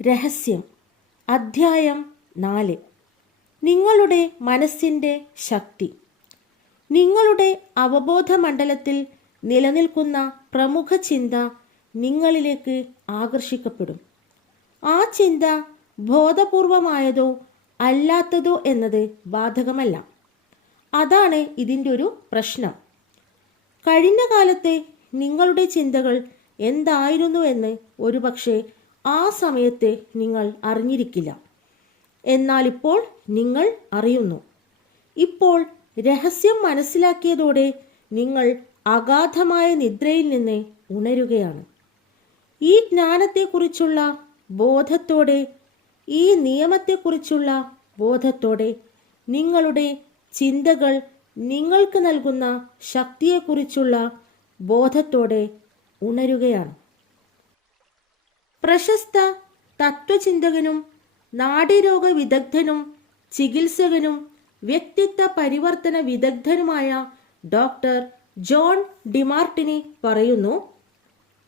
രഹസ്യം അധ്യായം 4. നിങ്ങളുടെ മനസ്സിൻ്റെ ശക്തി. നിങ്ങളുടെ അവബോധ മണ്ഡലത്തിൽ നിലനിൽക്കുന്ന പ്രമുഖ ചിന്ത നിങ്ങളിലേക്ക് ആകർഷിക്കപ്പെടും. ആ ചിന്ത ബോധപൂർവമായതോ അല്ലാത്തതോ എന്നത് ബാധകമല്ല. അതാണ് ഇതിൻ്റെ ഒരു പ്രശ്നം. കഴിഞ്ഞ കാലത്തെ നിങ്ങളുടെ ചിന്തകൾ എന്തായിരുന്നുവെന്ന് ഒരുപക്ഷെ ആ സമയത്ത് നിങ്ങൾ അറിഞ്ഞിരിക്കില്ല. എന്നാൽ ഇപ്പോൾ നിങ്ങൾ അറിയുന്നു. ഇപ്പോൾ രഹസ്യം മനസ്സിലാക്കിയതോടെ നിങ്ങൾ അഗാധമായ നിദ്രയിൽ നിന്ന് ഉണരുകയാണ്. ഈ ജ്ഞാനത്തെക്കുറിച്ചുള്ള ബോധത്തോടെ, ഈ നിയമത്തെക്കുറിച്ചുള്ള ബോധത്തോടെ നിങ്ങളുടെ ചിന്തകൾ നിങ്ങൾക്ക് നൽകുന്ന ശക്തിയെക്കുറിച്ചുള്ള ബോധത്തോടെ ഉണരുകയാണ്. പ്രശസ്ത തത്വചിന്തകനും നാഡീരോഗ വിദഗ്ധനും ചികിത്സകനും വ്യക്തിത്വ പരിവർത്തന വിദഗ്ധനുമായ ഡോക്ടർ ജോൺ ഡിമാർട്ടിനി പറയുന്നു,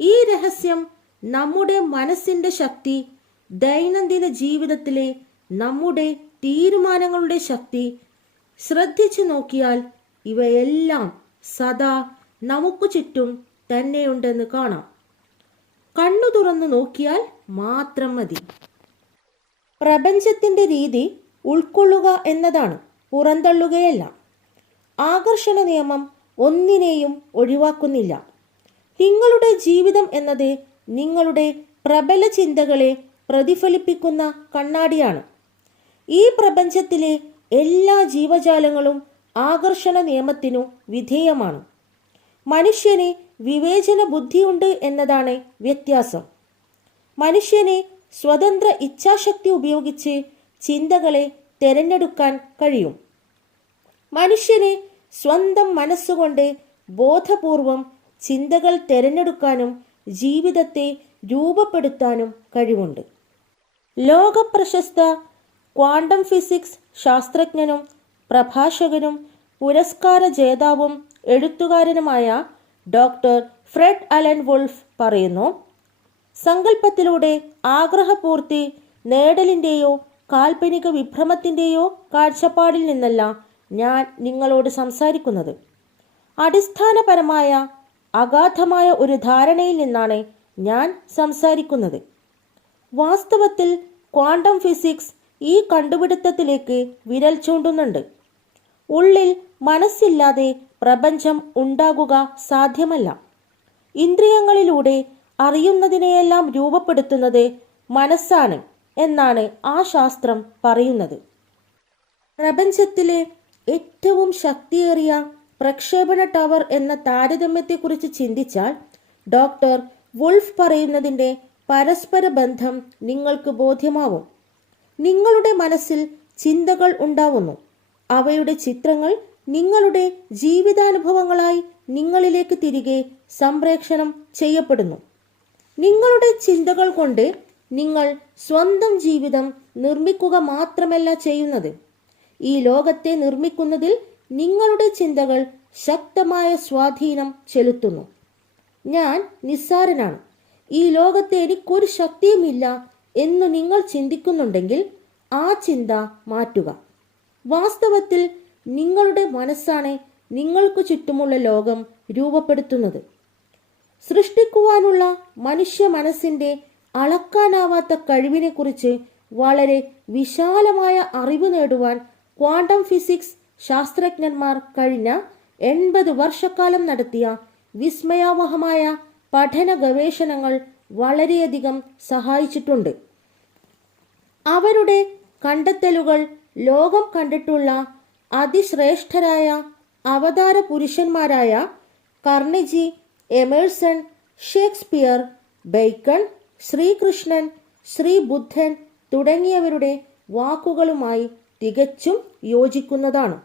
ഈ രഹസ്യം നമ്മുടെ മനസ്സിൻ്റെ ശക്തി, ദൈനംദിന ജീവിതത്തിലെ നമ്മുടെ തീരുമാനങ്ങളുടെ ശക്തി ശ്രദ്ധിച്ചു നോക്കിയാൽ ഇവയെല്ലാം സദാ നമുക്ക് ചുറ്റും തന്നെയുണ്ടെന്ന് കാണാം. കണ്ണു തുറന്നു നോക്കിയാൽ മാത്രം മതി. പ്രപഞ്ചത്തിൻ്റെ രീതി ഉൾക്കൊള്ളുക എന്നതാണ്, പുറന്തള്ളുകയല്ല. ആകർഷണ നിയമം ഒന്നിനെയും ഒഴിവാക്കുന്നില്ല. നിങ്ങളുടെ ജീവിതം എന്നത് നിങ്ങളുടെ പ്രബല ചിന്തകളെ പ്രതിഫലിപ്പിക്കുന്ന കണ്ണാടിയാണ്. ഈ പ്രപഞ്ചത്തിലെ എല്ലാ ജീവജാലങ്ങളും ആകർഷണ നിയമത്തിനു വിധേയമാണ്. മനുഷ്യന് വിവേചന ബുദ്ധിയുണ്ട് എന്നതാണ് വ്യത്യാസം. മനുഷ്യന് സ്വതന്ത്ര ഇച്ഛാശക്തി ഉപയോഗിച്ച് ചിന്തകളെ തിരഞ്ഞെടുക്കാൻ കഴിയും. മനുഷ്യന് സ്വന്തം മനസ്സുകൊണ്ട് ബോധപൂർവം ചിന്തകൾ തിരഞ്ഞെടുക്കാനും ജീവിതത്തെ രൂപപ്പെടുത്താനും കഴിവുണ്ട്. ലോകപ്രശസ്ത ക്വാണ്ടം ഫിസിക്സ് ശാസ്ത്രജ്ഞനും പ്രഭാഷകനും പുരസ്കാര ജേതാവും എഴുത്തുകാരനുമായ ഡോക്ടർ ഫ്രെഡ് അലൻ വുൾഫ് പറയുന്നു, സങ്കല്പത്തിലൂടെ ആഗ്രഹപൂർത്തി നേടലിൻ്റെയോ കാൽപ്പനിക വിഭ്രമത്തിൻ്റെയോ കാഴ്ചപ്പാടിൽ നിന്നല്ല ഞാൻ നിങ്ങളോട് സംസാരിക്കുന്നത്. അടിസ്ഥാനപരമായ അഗാധമായ ഒരു ധാരണയിൽ നിന്നാണ് ഞാൻ സംസാരിക്കുന്നത്. വാസ്തവത്തിൽ ക്വാണ്ടം ഫിസിക്സ് ഈ കണ്ടുപിടുത്തത്തിലേക്ക് വിരൽ ചൂണ്ടുന്നുണ്ട്. ഉള്ളിൽ മനസ്സില്ലാതെ പ്രപഞ്ചം ഉണ്ടാകുക സാധ്യമല്ല. ഇന്ദ്രിയങ്ങളിലൂടെ അറിയുന്നതിനെയെല്ലാം രൂപപ്പെടുത്തുന്നത് മനസ്സാണ് എന്നാണ് ആ ശാസ്ത്രം പറയുന്നത്. പ്രപഞ്ചത്തിലെ ഏറ്റവും ശക്തിയേറിയ പ്രക്ഷേപണ ടവർ എന്ന താരതമ്യത്തെക്കുറിച്ച് ചിന്തിച്ചാൽ ഡോക്ടർ വുൾഫ് പറയുന്നതിൻ്റെ പരസ്പര ബന്ധം നിങ്ങൾക്ക് ബോധ്യമാവും. നിങ്ങളുടെ മനസ്സിൽ ചിന്തകൾ ഉണ്ടാവുന്നു. അവയുടെ ചിത്രങ്ങൾ നിങ്ങളുടെ ജീവിതാനുഭവങ്ങളായി നിങ്ങളിലേക്ക് തിരികെ സംപ്രേഷണം ചെയ്യപ്പെടുന്നു. നിങ്ങളുടെ ചിന്തകൾ കൊണ്ട് നിങ്ങൾ സ്വന്തം ജീവിതം നിർമ്മിക്കുക മാത്രമല്ല ചെയ്യുന്നത്, ഈ ലോകത്തെ നിർമ്മിക്കുന്നതിൽ നിങ്ങളുടെ ചിന്തകൾ ശക്തമായ സ്വാധീനം ചെലുത്തുന്നു. ഞാൻ നിസ്സാരനാണ്, ഈ ലോകത്തെ എനിക്കൊരു ശക്തിയുമില്ല എന്ന് നിങ്ങൾ ചിന്തിക്കുന്നുണ്ടെങ്കിൽ ആ ചിന്ത മാറ്റുക. വാസ്തവത്തിൽ നിങ്ങളുടെ മനസ്സാണ് നിങ്ങൾക്ക് ചുറ്റുമുള്ള ലോകം രൂപപ്പെടുത്തുന്നത്. സൃഷ്ടിക്കുവാനുള്ള മനുഷ്യ മനസ്സിൻ്റെ അളക്കാനാവാത്ത കഴിവിനെക്കുറിച്ച് വളരെ വിശാലമായ അറിവ് നേടുവാൻ ക്വാണ്ടം ഫിസിക്സ് ശാസ്ത്രജ്ഞന്മാർ കഴിഞ്ഞ 80 വർഷക്കാലം നടത്തിയ വിസ്മയാവഹമായ പഠന ഗവേഷണങ്ങൾ വളരെയധികം സഹായിച്ചിട്ടുണ്ട്. അവരുടെ കണ്ടെത്തലുകൾ ലോകം കണ്ടിട്ടുള്ള അതിശ്രേഷ്ഠരായ അവതാര പുരുഷന്മാരായ Carnegie, Emerson, Shakespeare, Bacon, Sreekrishnan, Sree Buddhan തുടങ്ങിയവരുടെ വാക്കുകളുമായി തികച്ചും യോജിക്കുന്നതാണ്.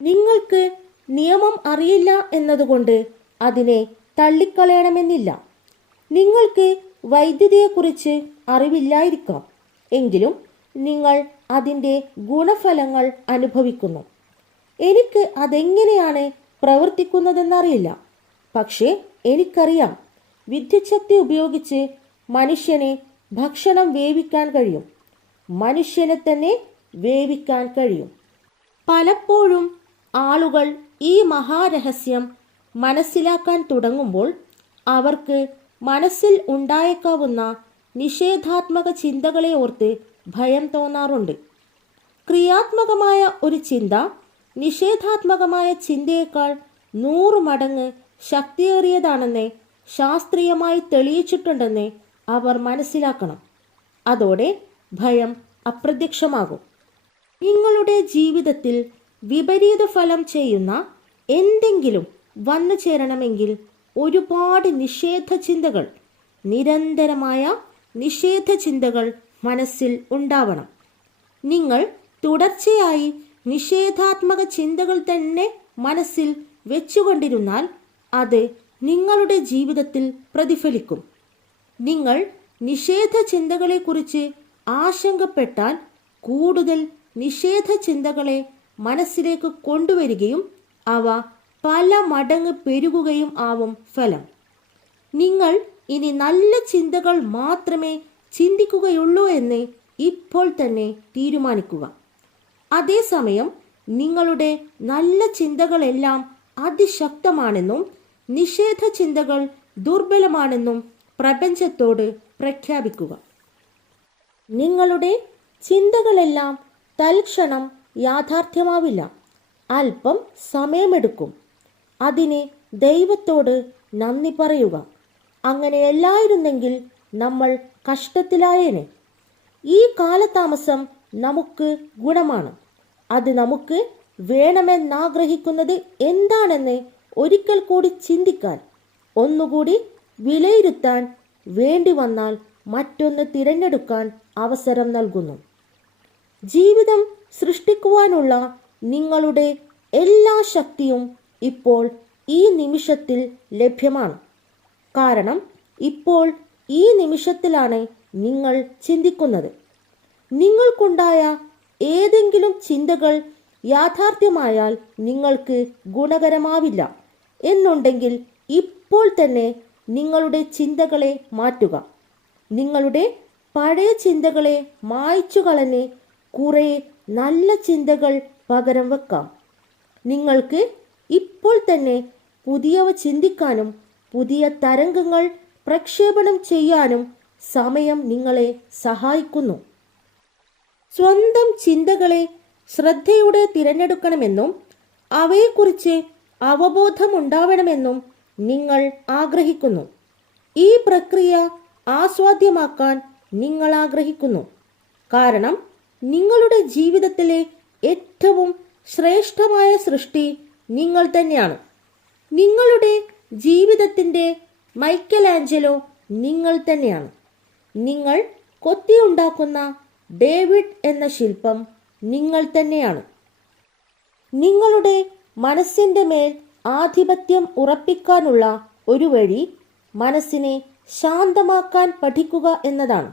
നിങ്ങൾക്ക് നിയമം അറിയില്ല എന്നതുകൊണ്ട് അതിനെ തള്ളിക്കളയണമെന്നില്ല. നിങ്ങൾക്ക് വൈദ്യുതിയെക്കുറിച്ച് അറിവില്ലായിരിക്കാം, എങ്കിലും നിങ്ങൾ അതിൻ്റെ ഗുണഫലങ്ങൾ അനുഭവിക്കുന്നു. എനിക്ക് അതെങ്ങനെയാണ് പ്രവർത്തിക്കുന്നതെന്നറിയില്ല, പക്ഷേ എനിക്കറിയാം വിദ്യുച്ഛക്തി ഉപയോഗിച്ച് മനുഷ്യനെ ഭക്ഷണം വേവിക്കാൻ കഴിയും. മനുഷ്യനെ തന്നെ വേവിക്കാൻ കഴിയും. പലപ്പോഴും ആളുകൾ ഈ മഹാരഹസ്യം മനസ്സിലാക്കാൻ തുടങ്ങുമ്പോൾ അവർക്ക് മനസ്സിൽ ഉണ്ടായേക്കാവുന്ന നിഷേധാത്മക ചിന്തകളെ ഓർത്ത് ഭയം തോന്നാറുണ്ട്. ക്രിയാത്മകമായ ഒരു ചിന്ത നിഷേധാത്മകമായ ചിന്തയേക്കാൾ 100 മടങ്ങ് ശക്തിയേറിയതാണെന്ന് ശാസ്ത്രീയമായി തെളിയിച്ചിട്ടുണ്ടെന്ന് അവർ മനസ്സിലാക്കണം. അതോടെ ഭയം അപ്രത്യക്ഷമാകും. നിങ്ങളുടെ ജീവിതത്തിൽ വിപരീത ഫലം ചെയ്യുന്ന എന്തെങ്കിലും വന്നു ചേരണമെങ്കിൽ ഒരുപാട് നിഷേധ ചിന്തകൾ, നിരന്തരമായ നിഷേധ ചിന്തകൾ മനസ്സിൽ ഉണ്ടാവണം. നിങ്ങൾ തുടർച്ചയായി നിഷേധാത്മക ചിന്തകൾ തന്നെ മനസ്സിൽ വെച്ചുകൊണ്ടിരുന്നാൽ അത് നിങ്ങളുടെ ജീവിതത്തിൽ പ്രതിഫലിക്കും. നിങ്ങൾ നിഷേധ ചിന്തകളെക്കുറിച്ച് ആശങ്കപ്പെട്ടാൽ കൂടുതൽ നിഷേധ ചിന്തകളെ മനസ്സിലേക്ക് കൊണ്ടുവരികയും അവ പല മടങ്ങ് പെരുകുകയും ആവും ഫലം. നിങ്ങൾ ഇനി നല്ല ചിന്തകൾ മാത്രമേ ചിന്തിക്കുകയുള്ളൂ എന്ന് ഇപ്പോൾ തന്നെ തീരുമാനിക്കുക. അതേസമയം നിങ്ങളുടെ നല്ല ചിന്തകളെല്ലാം അതിശക്തമാണെന്നും നിഷേധ ചിന്തകൾ ദുർബലമാണെന്നും പ്രപഞ്ചത്തോട് പ്രഖ്യാപിക്കുക. നിങ്ങളുടെ ചിന്തകളെല്ലാം തൽക്ഷണം യാഥാർത്ഥ്യമാവില്ല. അല്പം സമയമെടുക്കും. അതിന് ദൈവത്തോട് നന്ദി പറയുക. അങ്ങനെയല്ലായിരുന്നെങ്കിൽ നമ്മൾ കഷ്ടത്തിലായേനെ. ഈ കാലതാമസം നമുക്ക് ഗുണമാണ്. അത് നമുക്ക് വേണമെന്നാഗ്രഹിക്കുന്നത് എന്താണെന്ന് ഒരിക്കൽ കൂടി ചിന്തിക്കാൻ, ഒന്നുകൂടി വിലയിരുത്താൻ, വേണ്ടി വന്നാൽ മറ്റൊന്ന് തിരഞ്ഞെടുക്കാൻ അവസരം നൽകുന്നു. ജീവിതം സൃഷ്ടിക്കുവാനുള്ള നിങ്ങളുടെ എല്ലാ ശക്തിയും ഇപ്പോൾ ഈ നിമിഷത്തിൽ ലഭ്യമാണ്. കാരണം ഇപ്പോൾ ഈ നിമിഷത്തിലാണ് നിങ്ങൾ ചിന്തിക്കുന്നത്. നിങ്ങൾക്കുണ്ടായ ഏതെങ്കിലും ചിന്തകൾ യാഥാർത്ഥ്യമായാൽ നിങ്ങൾക്ക് ഗുണകരമാവില്ല എന്നുണ്ടെങ്കിൽ ഇപ്പോൾ തന്നെ നിങ്ങളുടെ ചിന്തകളെ മാറ്റുക. നിങ്ങളുടെ പഴയ ചിന്തകളെ മായ്ച്ചു കളഞ്ഞ് കുറേ നല്ല ചിന്തകൾ പകരം വെക്കാം. നിങ്ങൾക്ക് ഇപ്പോൾ തന്നെ പുതിയവ ചിന്തിക്കാനും പുതിയ തരംഗങ്ങൾ പ്രക്ഷേപണം ചെയ്യാനും സമയം നിങ്ങളെ സഹായിക്കുന്നു. സ്വന്തം ചിന്തകളെ ശ്രദ്ധയോടെ തിരഞ്ഞെടുക്കണമെന്നും അവയെക്കുറിച്ച് അവബോധമുണ്ടാവണമെന്നും നിങ്ങൾ ആഗ്രഹിക്കുന്നു. ഈ പ്രക്രിയ ആസ്വാദ്യമാക്കാൻ നിങ്ങൾ ആഗ്രഹിക്കുന്നു. കാരണം നിങ്ങളുടെ ജീവിതത്തിലെ ഏറ്റവും ശ്രേഷ്ഠമായ സൃഷ്ടി നിങ്ങൾ തന്നെയാണ്. നിങ്ങളുടെ ജീവിതത്തിൻ്റെ മൈക്കലാഞ്ചലോ നിങ്ങൾ തന്നെയാണ്. നിങ്ങൾ കൊത്തിയുണ്ടാക്കുന്ന ഡേവിഡ് എന്ന ശില്പം നിങ്ങൾ തന്നെയാണ്. നിങ്ങളുടെ മനസ്സിൻ്റെ മേൽ ആധിപത്യം ഉറപ്പിക്കാനുള്ള ഒരു വഴി മനസ്സിനെ ശാന്തമാക്കാൻ പഠിക്കുക എന്നതാണ്.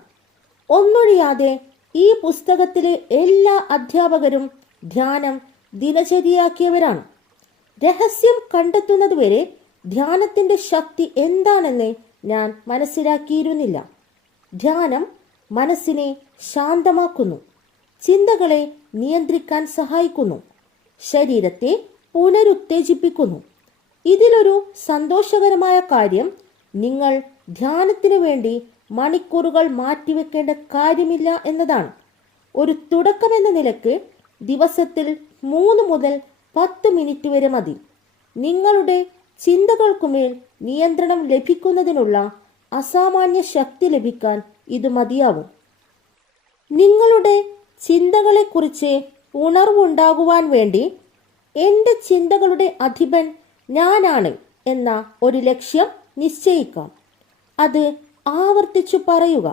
ഒന്നൊഴിയാതെ ഈ പുസ്തകത്തിലെ എല്ലാ അധ്യാപകരും ധ്യാനം ദിനചര്യയാക്കിയവരാണ്. രഹസ്യം കണ്ടെത്തുന്നതുവരെ ധ്യാനത്തിൻ്റെ ശക്തി എന്താണെന്ന് ഞാൻ മനസ്സിലാക്കിയിരുന്നില്ല. ധ്യാനം മനസ്സിനെ ശാന്തമാക്കുന്നു, ചിന്തകളെ നിയന്ത്രിക്കാൻ സഹായിക്കുന്നു, ശരീരത്തെ പുനരുത്തേജിപ്പിക്കുന്നു. ഇതിലൊരു സന്തോഷകരമായ കാര്യം, നിങ്ങൾ ധ്യാനത്തിനു വേണ്ടി മണിക്കൂറുകൾ മാറ്റിവെക്കേണ്ട കാര്യമില്ല എന്നതാണ്. ഒരു തുടക്കമെന്ന നിലക്ക് ദിവസത്തിൽ 3 മുതൽ 10 മിനിറ്റ് വരെ മതി. നിങ്ങളുടെ ചിന്തകൾക്കുമേൽ നിയന്ത്രണം ലഭിക്കുന്നതിനുള്ള അസാമാന്യ ശക്തി ലഭിക്കാൻ ഇത് മതിയാവും. നിങ്ങളുടെ ചിന്തകളെക്കുറിച്ച് ഉണർവുണ്ടാകുവാൻ വേണ്ടി എൻ്റെ ചിന്തകളുടെ അധിപൻ ഞാനാണ് എന്ന ഒരു ലക്ഷ്യം നിശ്ചയിക്കാം. അത് ആവർത്തിച്ചു പറയുക.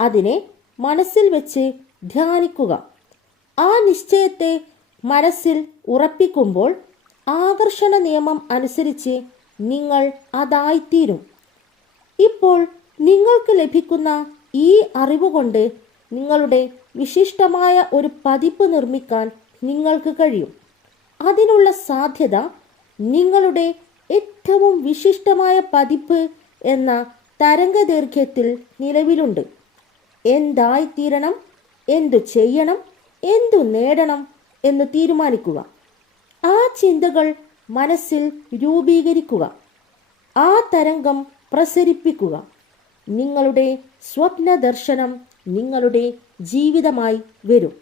അതിനെ മനസ്സിൽ വെച്ച് ധ്യാനിക്കുക. ആ നിശ്ചയത്തെ മനസ്സിൽ ഉറപ്പിക്കുമ്പോൾ ആകർഷണ നിയമം അനുസരിച്ച് നിങ്ങൾ അതായിത്തീരും. ഇപ്പോൾ നിങ്ങൾക്ക് ലഭിക്കുന്ന ഈ അറിവുകൊണ്ട് നിങ്ങളുടെ വിശിഷ്ടമായ ഒരു പതിപ്പ് നിർമ്മിക്കാൻ നിങ്ങൾക്ക് കഴിയും. അതിനുള്ള സാധ്യത നിങ്ങളുടെ ഏറ്റവും വിശിഷ്ടമായ പതിപ്പ് എന്ന തരംഗദൈർഘ്യത്തിൽ നിലവിലുണ്ട്. എന്തായിത്തീരണം, എന്തു ചെയ്യണം, എന്തു നേടണം എന്ന് തീരുമാനിക്കുക. ആ ചിന്തകൾ മനസ്സിൽ രൂപീകരിക്കുക. ആ തരംഗം പ്രസരിപ്പിക്കുക. നിങ്ങളുടെ സ്വപ്ന ദർശനം നിങ്ങളുടെ ജീവിതമായി വരും.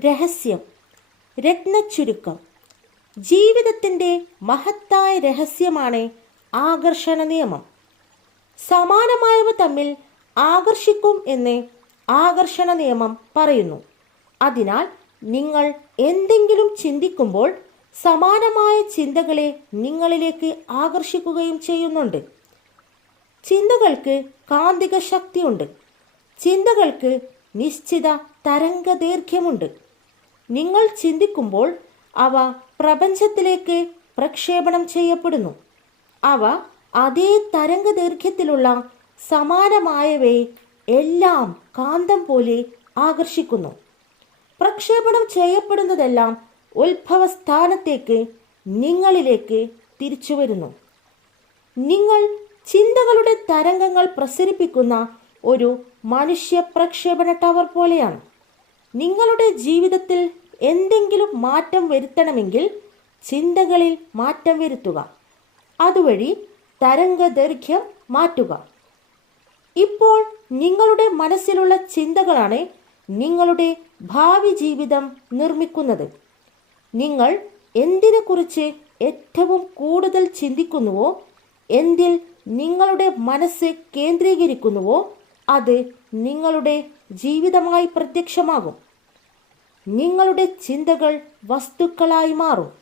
രഹസ്യം, രത്നച്ചുരുക്കം. ജീവിതത്തിൻ്റെ മഹത്തായ രഹസ്യമാണ് ആകർഷണ നിയമം. സമാനമായവ തമ്മിൽ ആകർഷിക്കും എന്ന് ആകർഷണ നിയമം പറയുന്നു. അതിനാൽ നിങ്ങൾ എന്തെങ്കിലും ചിന്തിക്കുമ്പോൾ സമാനമായ ചിന്തകളെ നിങ്ങളിലേക്ക് ആകർഷിക്കുകയും ചെയ്യുന്നുണ്ട്. ചിന്തകൾക്ക് കാന്തിക ശക്തിയുണ്ട്. ചിന്തകൾക്ക് നിശ്ചിത തരംഗദൈർഘ്യമുണ്ട്. നിങ്ങൾ ചിന്തിക്കുമ്പോൾ അവ പ്രപഞ്ചത്തിലേക്ക് പ്രക്ഷേപണം ചെയ്യപ്പെടുന്നു. അവ അതേ തരംഗദൈർഘ്യത്തിലുള്ള സമാനമായവയെ എല്ലാം കാന്തം പോലെ ആകർഷിക്കുന്നു. പ്രക്ഷേപണം ചെയ്യപ്പെടുന്നതെല്ലാം ഉത്ഭവസ്ഥാനത്തേക്ക് നിങ്ങളിലേക്ക് തിരിച്ചു വരുന്നു. നിങ്ങൾ ചിന്തകളുടെ തരംഗങ്ങൾ പ്രസരിപ്പിക്കുന്ന ഒരു മനുഷ്യ പ്രക്ഷേപണ ടവർ പോലെയാണ്. നിങ്ങളുടെ ജീവിതത്തിൽ എന്തെങ്കിലും മാറ്റം വരുത്തണമെങ്കിൽ ചിന്തകളിൽ മാറ്റം വരുത്തുക. അതുവഴി തരംഗദൈർഘ്യം മാറ്റുക. ഇപ്പോൾ നിങ്ങളുടെ മനസ്സിലുള്ള ചിന്തകളാണ് നിങ്ങളുടെ ഭാവി ജീവിതം നിർമ്മിക്കുന്നത്. നിങ്ങൾ എന്തിനെക്കുറിച്ച് ഏറ്റവും കൂടുതൽ ചിന്തിക്കുന്നുവോ, എന്തിൽ നിങ്ങളുടെ മനസ്സ് കേന്ദ്രീകരിക്കുന്നുവോ, അത് നിങ്ങളുടെ ജീവിതമായി പ്രത്യക്ഷമാകും. നിങ്ങളുടെ ചിന്തകൾ വസ്തുക്കളായി മാറും.